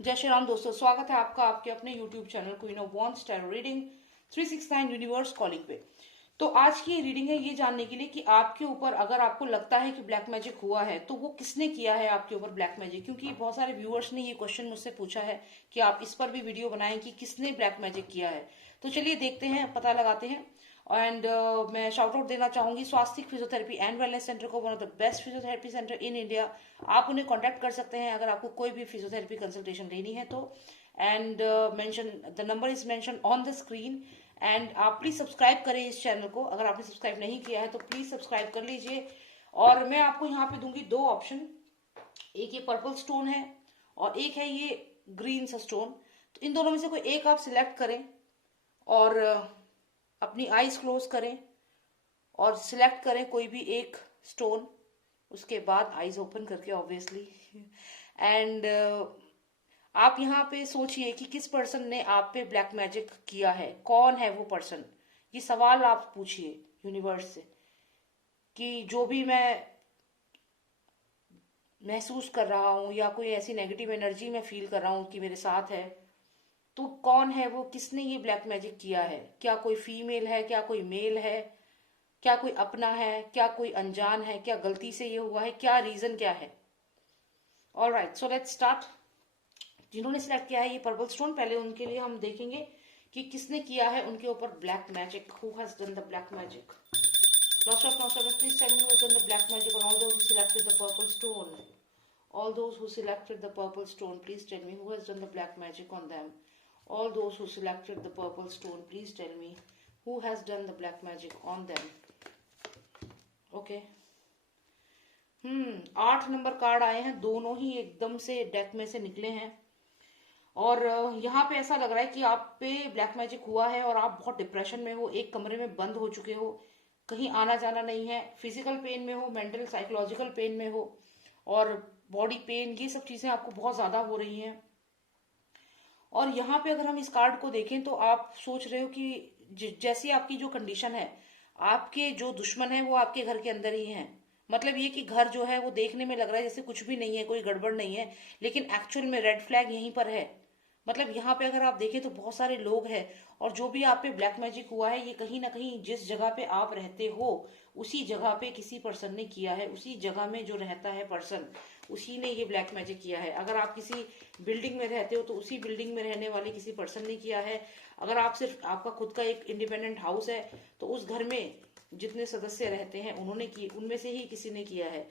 जय श्री राम दोस्तों, स्वागत है आपका आपके अपने YouTube channel queen of wands tarot reading 369 universe calling पे। तो आज की रीडिंग है ये जानने के लिए कि आपके ऊपर अगर आपको लगता है कि ब्लैक मैजिक हुआ है तो वो किसने किया है आपके ऊपर ब्लैक मैजिक। क्योंकि बहुत सारे व्यूअर्स ने ये क्वेश्चन मुझसे पूछा है कि आप इस पर भी वीडियो बनाएं कि किसने ब्लैक मैजिक किया है। तो चलिए देखते हैं, पता लगाते हैं। एंड मैं शाउट आउट देना चाहूंगी स्वास्तिक फिजियोथेरेपी एंड वेलनेस सेंटर को, one of the best physiotherapy centre in India. आप उन्हें कांटेक्ट कर सकते हैं अगर आपको कोई भी फिजियोथेरेपी कंसल्टेशन लेनी है तो। And mention the number is mention on the screen. And आप प्लीज सब्सक्राइब करें इस चैनल को, अगर आपने सब्सक्राइब नहीं किया है तो प्लीज सब्सक्राइब कर लीजिए। और मैं आपको यहाँ पे दूंगी दो ऑप्शन, एक ये पर्पल स्टोन है और एक है ये ग्रीन सा स्टोन। तो इन दोनों में से कोई एक आप सिलेक्ट करें और अपनी आईज क्लोज करें और सिलेक्ट करें कोई भी एक स्टोन। उसके बाद आईज ओपन करके ऑब्वियसली एंड आप यहाँ पे सोचिए कि किस पर्सन ने आप पे ब्लैक मैजिक किया है, कौन है वो पर्सन। ये सवाल आप पूछिए यूनिवर्स से कि जो भी मैं महसूस कर रहा हूँ या कोई ऐसी नेगेटिव एनर्जी मैं फील कर रहा हूँ कि मेरे साथ है, तो कौन है वो, किसने ये ब्लैक मैजिक किया है। क्या कोई फीमेल है, क्या कोई मेल है, क्या कोई अपना है, क्या कोई अनजान है, क्या गलती से ये हुआ है, क्या रीजन क्या है। Alright, so let's start. जिन्होंने सिलेक्ट किया है ये पर्पल स्टोन, पहले उनके लिए हम देखेंगे कि किसने किया है उनके ऊपर black magic, who has done the black magic. Lost of nostalgia, please tell me who has done the black magic on all those who selected the purple stone. All those who selected the purple stone, please tell me who has done the black magic on them. All those who selected the purple stone, please tell me who has done the black magic on them. Okay. 8 number card आए हैं, दोनों ही एकदम से deck में से निकले हैं। और यहाँ पे ऐसा लग रहा है कि आप पे ब्लैक मैजिक हुआ है और आप बहुत डिप्रेशन में हो, एक कमरे में बंद हो चुके हो, कहीं आना जाना नहीं है, फिजिकल पेन में हो, मेंटल साइकोलॉजिकल पेन में हो और बॉडी पेन, ये सब चीजें आपको बहुत ज्यादा हो रही हैं। और यहाँ पे अगर हम इस कार्ड को देखें तो आप सोच रहे हो कि जैसी आपकी जो कंडीशन है, आपके जो दुश्मन है वो आपके घर के अंदर ही हैं। मतलब ये कि घर जो है वो देखने में लग रहा है जैसे कुछ भी नहीं है, कोई गड़बड़ नहीं है, लेकिन एक्चुअल में रेड फ्लैग यहीं पर है। मतलब यहाँ पे अगर आप देखें तो बहुत सारे लोग हैं और जो भी आप पे ब्लैक मैजिक हुआ है ये कहीं ना कहीं जिस जगह पे आप रहते हो उसी जगह पे किसी पर्सन ने किया है, उसी जगह में जो रहता है पर्सन उसी ने ये ब्लैक मैजिक किया है। अगर आप किसी बिल्डिंग में रहते हो तो उसी बिल्डिंग में रहने वाले किसी पर्सन ने किया है। अगर आप सिर्फ आपका खुद का एक इंडिपेंडेंट हाउस है तो उस घर में जितने सदस्य रहते हैं उन्होंने की, उनमें से ही किसी ने किया है।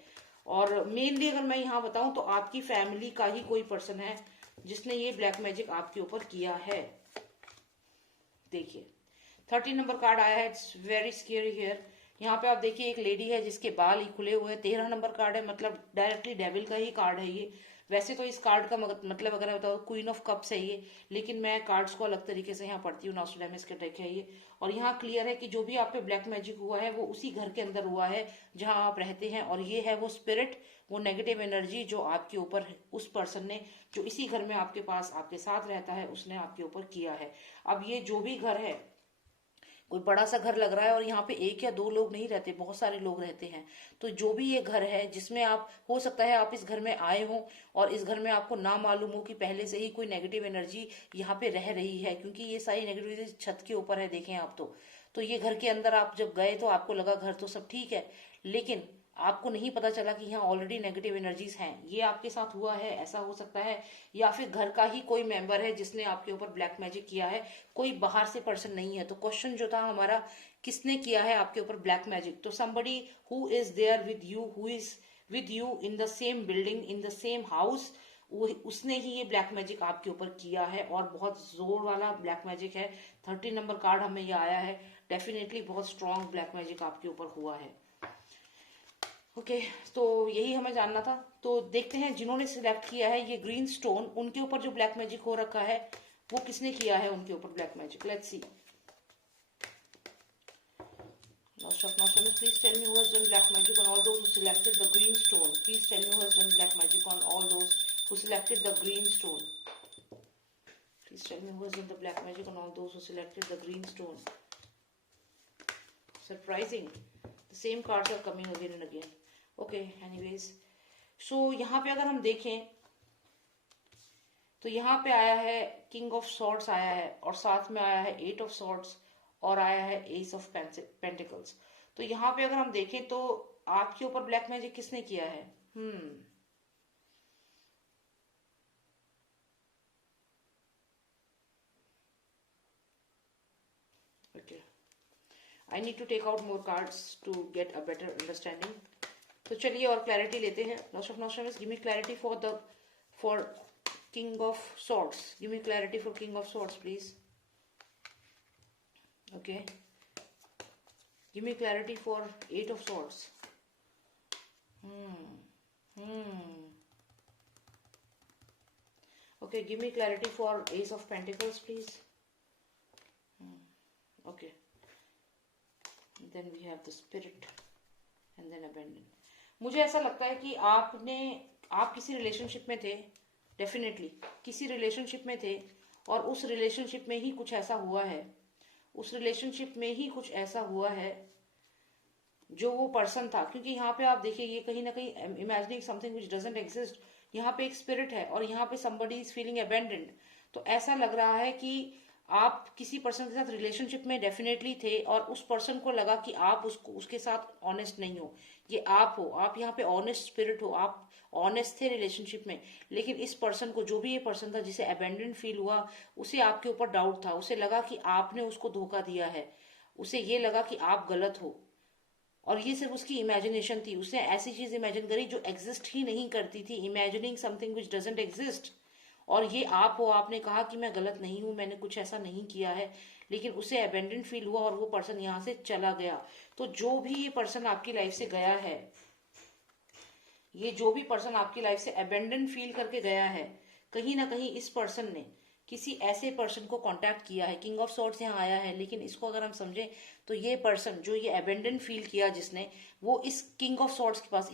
और मेनली अगर मैं यहाँ बताऊं तो आपकी फैमिली का ही कोई पर्सन है जिसने ये ब्लैक मैजिक आपके ऊपर किया है। देखिए 13 नंबर कार्ड आया है, इट्स वेरी स्केरी हियर। यहाँ पे आप देखिए एक लेडी है जिसके बाल ही खुले हुए हैं। 13 नंबर कार्ड है, मतलब डायरेक्टली डेविल का ही कार्ड है ये। वैसे तो इस कार्ड का मतलब अगर मैं बताऊँ क्वीन ऑफ कप्स है ये, लेकिन मैं कार्ड्स को अलग तरीके से यहाँ पढ़ती हूँ। नॉस्ट्रेडामस का डेक है ये। और यहाँ क्लियर है कि जो भी आप पे ब्लैक मैजिक हुआ है वो उसी घर के अंदर हुआ है जहाँ आप रहते हैं। और ये है वो स्पिरिट, वो नेगेटिव एनर्जी जो आपके ऊपर उस पर्सन ने जो इसी घर में आपके पास आपके साथ रहता है उसने आपके ऊपर किया है। अब ये जो भी घर है, कोई बड़ा सा घर लग रहा है और यहाँ पे एक या दो लोग नहीं रहते, बहुत सारे लोग रहते हैं। तो जो भी ये घर है जिसमें आप, हो सकता है आप इस घर में आए हो और इस घर में आपको ना मालूम हो कि पहले से ही कोई नेगेटिव एनर्जी यहाँ पे रह रही है, क्योंकि ये सारी नेगेटिविटी छत के ऊपर है। देखें आप तो ये घर के अंदर आप जब गए तो आपको लगा घर तो सब ठीक है, लेकिन आपको नहीं पता चला कि यहाँ ऑलरेडी नेगेटिव एनर्जीज हैं। ये आपके साथ हुआ है, ऐसा हो सकता है। या फिर घर का ही कोई मेंबर है जिसने आपके ऊपर ब्लैक मैजिक किया है, कोई बाहर से पर्सन नहीं है। तो क्वेश्चन जो था हमारा, किसने किया है आपके ऊपर ब्लैक मैजिक। तो somebody who is there with you, who is with you in the same building, in the same house, उसने ही ये ब्लैक मैजिक आपके ऊपर किया है और बहुत जोर वाला ब्लैक मैजिक है। 13 नंबर कार्ड हमें ये आया है, डेफिनेटली बहुत स्ट्रॉन्ग ब्लैक मैजिक आपके ऊपर हुआ है। ओके, तो यही हमें जानना था। तो देखते हैं जिन्होंने सिलेक्ट किया है ये ग्रीन स्टोन, उनके ऊपर जो ब्लैक मैजिक हो रखा है वो किसने किया है उनके ऊपर black magic. Let's see. Last of Nostradamus, please tell me who has done black magic on all those who selected the green stone. Please tell me who has done black magic on all those who selected the green stone. Please tell me who has done the black magic on all those who selected the green stone. Surprising. The same cards are coming again and again. Okay, anyways. So यहाँ पे अगर हम देखें तो यहाँ पे आया है किंग ऑफ सॉर्ड्स आया है, और साथ में आया है एट ऑफ सॉर्ड्स, और आया है एस ऑफ पेंटिकल्स। तो यहाँ पे अगर हम देखें तो आपके ऊपर ब्लैक मैजिक किसने किया है? Okay, I need to take out more cards to get a better understanding. तो चलिए और क्लैरिटी लेते हैं। नॉस्ट ऑफ नॉस्ट्रमस, give me clarity for king of swords, give me clarity for king of swords please. Okay, give me clarity for eight of swords. Okay, give me clarity for Ace of Pentacles, please. Okay. Then we have the Spirit and then Abandon. मुझे ऐसा लगता है कि आप किसी relationship में थे, definitely किसी रिलेशनशिप में थे, और उस रिलेशनशिप में ही कुछ ऐसा हुआ है, उस रिलेशनशिप में ही कुछ ऐसा हुआ है जो वो पर्सन था। क्योंकि यहाँ पे आप देखिए, ये कहीं ना कहीं imagining something which doesn't exist, यहाँ पे एक स्पिरिट है और यहाँ पे somebody इज फीलिंग अबैंडन्ड। तो ऐसा लग रहा है कि आप किसी पर्सन के साथ रिलेशनशिप में डेफिनेटली थे, और उस पर्सन को लगा कि आप उसके साथ ऑनेस्ट नहीं हो। ये आप हो, आप यहाँ पे ऑनेस्ट स्पिरिट हो, आप ऑनेस्ट थे रिलेशनशिप में, लेकिन इस पर्सन को, जो भी ये पर्सन था जिसे अबैंडन फील हुआ, उसे आपके ऊपर डाउट था, उसे लगा कि आपने उसको धोखा दिया है, उसे ये लगा कि आप गलत हो। और ये सिर्फ उसकी इमेजिनेशन थी, उसने ऐसी चीज इमेजिन करी जो एग्जिस्ट ही नहीं करती थी, imagining something which doesn't exist. और ये आप हो, आपने कहा कि मैं गलत नहीं हूं, मैंने कुछ ऐसा नहीं किया है, लेकिन उसे अबेंडेंट फील हुआ और वो पर्सन यहाँ से चला गया। तो जो भी ये पर्सन आपकी लाइफ से गया है, ये जो भी पर्सन आपकी लाइफ से अबेंडेंट फील करके गया है, कहीं ना कहीं इस पर्सन ने किसी ऐसे पर्सन को कांटेक्ट किया है। किंग ऑफ सॉर्ड्स यहाँ आया है, लेकिन इसको अगर हम समझें तो ये पर्सन जो ये अबेंडेंट फील किया जिसने, वो इस किंग ऑफ सॉर्ड्स के पास,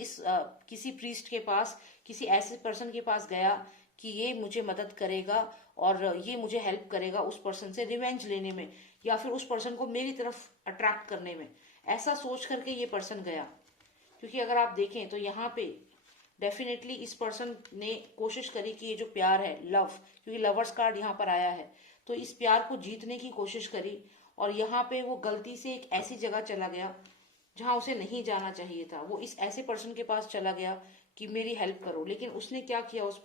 किसी प्रीस्ट के पास, किसी ऐसे पर्सन के पास गया कि ये मुझे मदद करेगा और ये मुझे हेल्प करेगा उस पर्सन से रिवेंज लेने में, या फिर उस पर्सन को मेरी तरफ अट्रैक्ट करने में। ऐसा सोच करके ये पर्सन गया। क्योंकि अगर आप देखें तो यहाँ पे डेफिनेटली इस पर्सन ने कोशिश करी कि ये जो प्यार है, लव, क्योंकि लवर्स कार्ड यहाँ पर आया है, तो इस प्यार को जीतने की कोशिश करी, और यहाँ पे वो गलती से एक ऐसी जगह चला गया जहां उसे नहीं जाना चाहिए था। वो इस ऐसे पर्सन के पास चला गया कि मेरी हेल्प करो, लेकिन उसने क्या किया, उस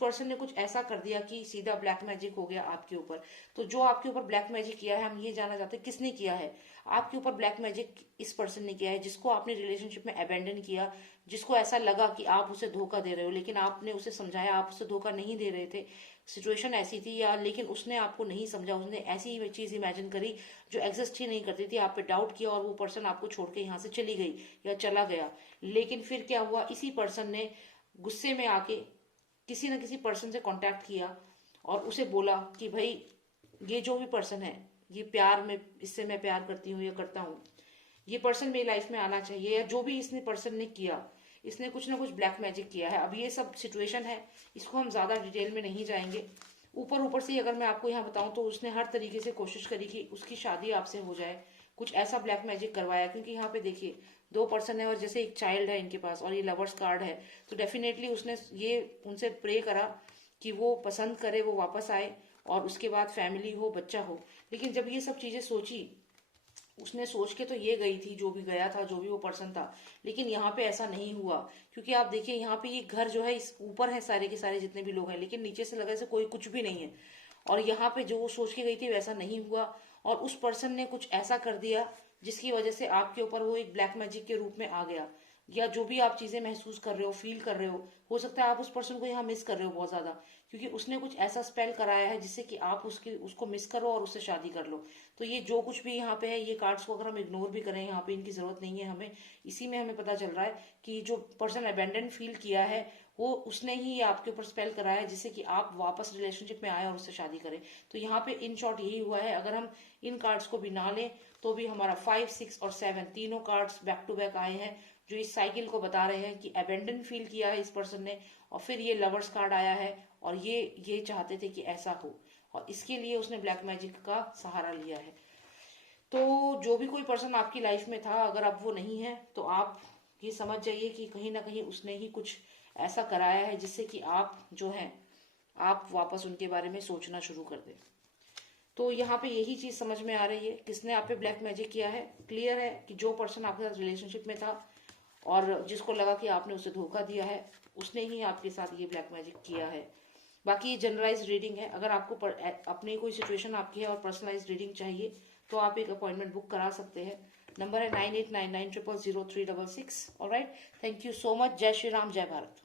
पर्सन ने कुछ ऐसा कर दिया कि सीधा ब्लैक मैजिक हो गया आपके ऊपर। तो जो आपके ऊपर ब्लैक मैजिक किया है, हम ये जानना चाहते हैं किसने किया है। आपके ऊपर ब्लैक मैजिक इस पर्सन ने किया है जिसको आपने रिलेशनशिप में अबेंडन किया, जिसको ऐसा लगा कि आप उसे धोखा दे रहे हो, लेकिन आपने उसे समझाया आप उसे धोखा नहीं दे रहे थे, सिचुएशन ऐसी थी, या लेकिन उसने आपको नहीं समझा, उसने ऐसी चीज इमेजिन करी जो एग्जिस्ट ही नहीं करती थी, आप पे डाउट किया और वो पर्सन आपको छोड़ के यहाँ से चली गई या चला गया। लेकिन फिर क्या हुआ, इसी पर्सन ने गुस्से में आके किसी न किसी पर्सन से कांटेक्ट किया और उसे बोला कि भाई ये जो भी पर्सन है, ये प्यार में, इससे मैं प्यार करती हूँ या करता हूँ, ये पर्सन मेरी लाइफ में आना चाहिए। या जो भी इसने पर्सन ने किया, इसने कुछ ना कुछ ब्लैक मैजिक किया है। अब ये सब सिचुएशन है, इसको हम ज्यादा डिटेल में नहीं जाएंगे। ऊपर ऊपर से अगर मैं आपको यहाँ बताऊं तो उसने हर तरीके से कोशिश करी कि उसकी शादी आपसे हो जाए, कुछ ऐसा ब्लैक मैजिक करवाया। क्योंकि यहाँ पे देखिए दो पर्सन है और जैसे एक चाइल्ड है इनके पास और ये लवर्स कार्ड है, तो डेफिनेटली उसने ये उनसे प्रे करा कि वो पसंद करे, वो वापस आए और उसके बाद फैमिली हो, बच्चा हो। लेकिन जब ये सब चीजें सोची, उसने सोच के तो ये गई थी, जो भी गया था, जो भी वो पर्सन था, लेकिन यहाँ पे ऐसा नहीं हुआ। क्योंकि आप देखिए यहाँ पे ये घर जो है, इस ऊपर है सारे के सारे जितने भी लोग हैं, लेकिन नीचे से लगा जैसे कोई कुछ भी नहीं है। और यहाँ पे जो वो सोच के गई थी वैसा नहीं हुआ, और उस पर्सन ने कुछ ऐसा कर दिया जिसकी वजह से आपके ऊपर वो एक ब्लैक मैजिक के रूप में आ गया। या जो भी आप चीजें महसूस कर रहे हो, फील कर रहे हो सकता है आप उस पर्सन को यहाँ मिस कर रहे हो बहुत ज्यादा, क्योंकि उसने कुछ ऐसा स्पेल कराया है जिससे कि आप उसको मिस करो और उससे शादी कर लो। तो ये जो कुछ भी यहाँ पे है, ये कार्ड्स को अगर हम इग्नोर भी करें, यहाँ पे इनकी जरूरत नहीं है हमें। इसी में हमें पता चल रहा है कि जो पर्सन अबेंडन फील किया है, वो उसने ही आपके ऊपर स्पेल कराया जिससे कि आप वापस रिलेशनशिप में आए और उससे शादी करें। तो यहाँ पे इन शॉर्ट यही हुआ है। अगर हम इन कार्ड्स को भी ना लें तो भी हमारा 5, 6 और 7 तीनों कार्ड्स बैक टू बैक आए हैं, जो इस साइकिल को बता रहे हैं कि अबेंडन फील किया है इस पर्सन ने, और फिर ये लवर्स कार्ड आया है और ये चाहते थे कि ऐसा हो, और इसके लिए उसने ब्लैक मैजिक का सहारा लिया है। तो जो भी कोई पर्सन आपकी लाइफ में था, अगर अब वो नहीं है तो आप ये समझ जाइए कि कहीं ना कहीं उसने ही कुछ ऐसा कराया है जिससे कि आप जो है आप वापस उनके बारे में सोचना शुरू कर दें। तो यहाँ पे यही चीज समझ में आ रही है, किसने आप पे ब्लैक मैजिक किया है। क्लियर है कि जो पर्सन आपके साथ रिलेशनशिप में था और जिसको लगा कि आपने उसे धोखा दिया है, उसने ही आपके साथ ये ब्लैक मैजिक किया है। बाकी ये जनरलाइज रीडिंग है। अगर आपको अपनी कोई सिचुएशन आपकी है और पर्सनलाइज रीडिंग चाहिए तो आप एक अपॉइंटमेंट बुक करा सकते हैं। नंबर है 9899000366। Alright, thank you so much. जय श्री राम, जय भारत।